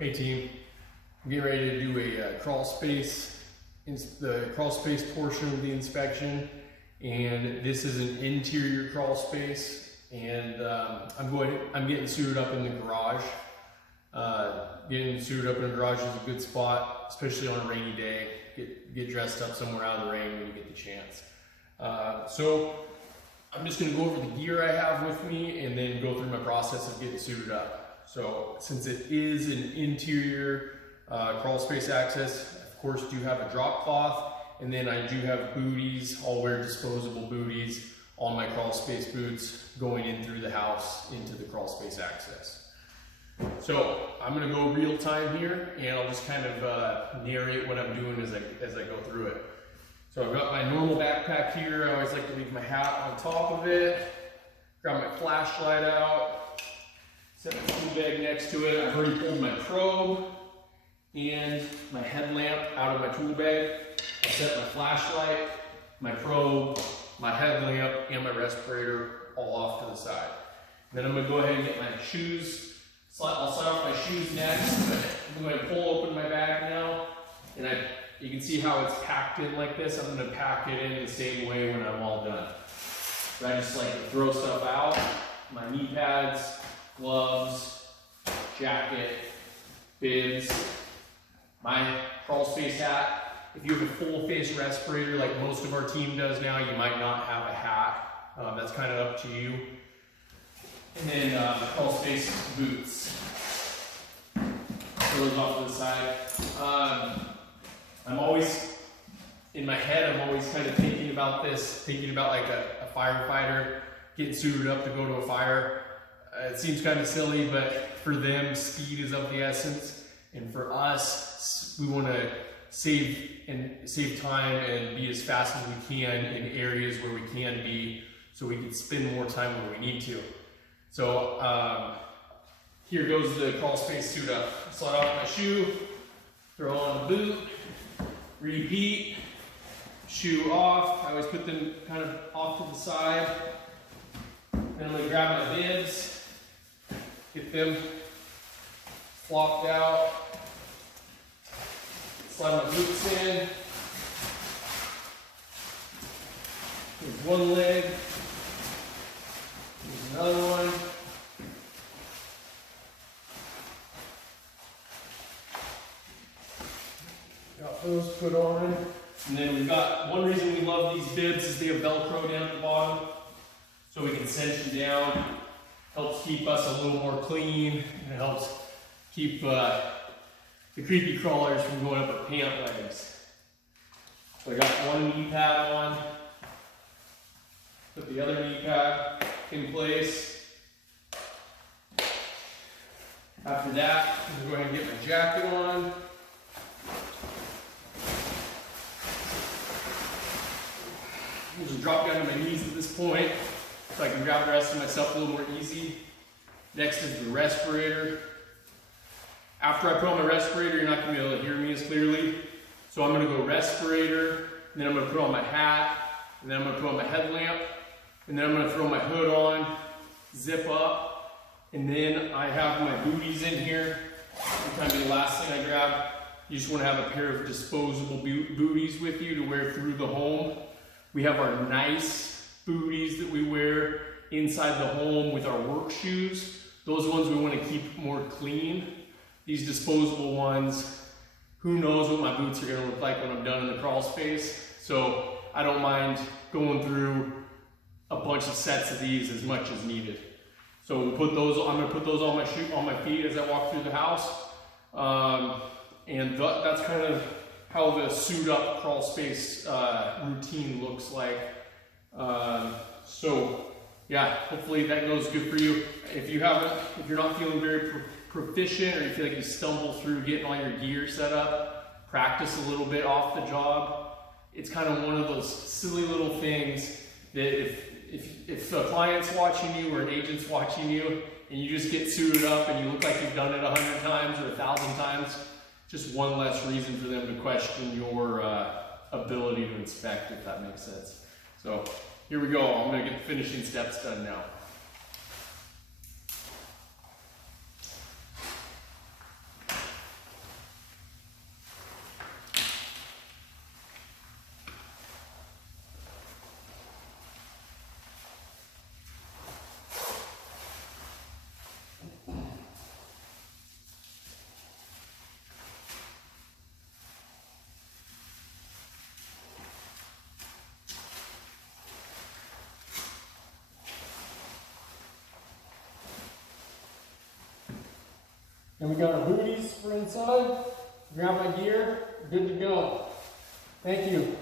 Hey team, I'm getting ready to do a crawl space, the crawl space portion of the inspection, and this is an interior crawl space, and I'm getting suited up in the garage. Getting suited up in the garage is a good spot, especially on a rainy day. Get dressed up somewhere out of the rain when you get the chance. So I'm just going to go over the gear I have with me and then go through my process of getting suited up. So since it is an interior crawl space access, of course do have a drop cloth, and then I do have booties. I'll wear disposable booties on my crawl space boots going in through the house into the crawl space access. So I'm going to go real time here, and I'll just kind of narrate what I'm doing as I go through it. So I've got my normal backpack here. I always like to leave my hat on top of it. Grab my flashlight out. Set my tool bag next to it. I've already pulled my probe and my headlamp out of my tool bag. I set my flashlight, my probe, my headlamp, and my respirator all off to the side. Then I'm going to go ahead and get my shoes. I'll slide off my shoes next. I'm going to pull open my bag now, and you can see how it's packed in like this. I'm going to pack it in the same way when I'm all done. So I just like to throw stuff out. My knee pads, gloves, jacket, bibs, my crawl space hat. If you have a full face respirator like most of our team does now, you might not have a hat. That's kind of up to you. And then the crawl space boots. Throw those off to the side. I'm always, in my head, I'm always kind of thinking about this, thinking about like a firefighter getting suited up to go to a fire. It seems kind of silly, but for them, speed is of the essence. And for us, we want to save time and be as fast as we can in areas where we can be, so we can spend more time when we need to. So here goes the crawl space suit up. Slide off my shoe, throw on the boot, repeat, shoe off. I always put them kind of off to the side. Then I'm going to grab my bibs. Get them flopped out. Slide my boots in. Here's one leg. Here's another one. Got those put on. And then we've got, one reason we love these bibs is they have Velcro down at the bottom. So we can cinch them down. Helps keep us a little more clean, and it helps keep the creepy crawlers from going up our pant legs. So I got one knee pad on, put the other knee pad in place. After that, I'm going to go ahead and get my jacket on. I'll just drop down to my knees at this point, so I can grab the rest of myself a little more easy. Next is the respirator. After I put on my respirator, you're not going to be able to hear me as clearly. So I'm going to go respirator, and then I'm going to put on my hat, and then I'm going to put on my headlamp, and then I'm going to throw my hood on, zip up, and then I have my booties in here. That'll kind of be the last thing I grab. You just want to have a pair of disposable booties with you to wear through the home. We have our nice booties that we wear inside the home with our work shoes. Those ones we want to keep more clean. These disposable ones, who knows what my boots are going to look like when I'm done in the crawl space. So I don't mind going through a bunch of sets of these as much as needed. So we'll put those, I'm going to put those on my feet as I walk through the house. And that's kind of how the suit up crawl space routine looks like. So yeah, hopefully that goes good for you. If you're not feeling very proficient, or you feel like you stumble through getting all your gear set up, practice a little bit off the job. It's kind of one of those silly little things that if a client's watching you or an agent's watching you and you just get suited up and you look like you've done it 100 times or 1,000 times, just one less reason for them to question your ability to inspect, if that makes sense. So here we go. I'm going to get the finishing steps done now. And we got our booties for inside. Grab my gear, good to go. Thank you.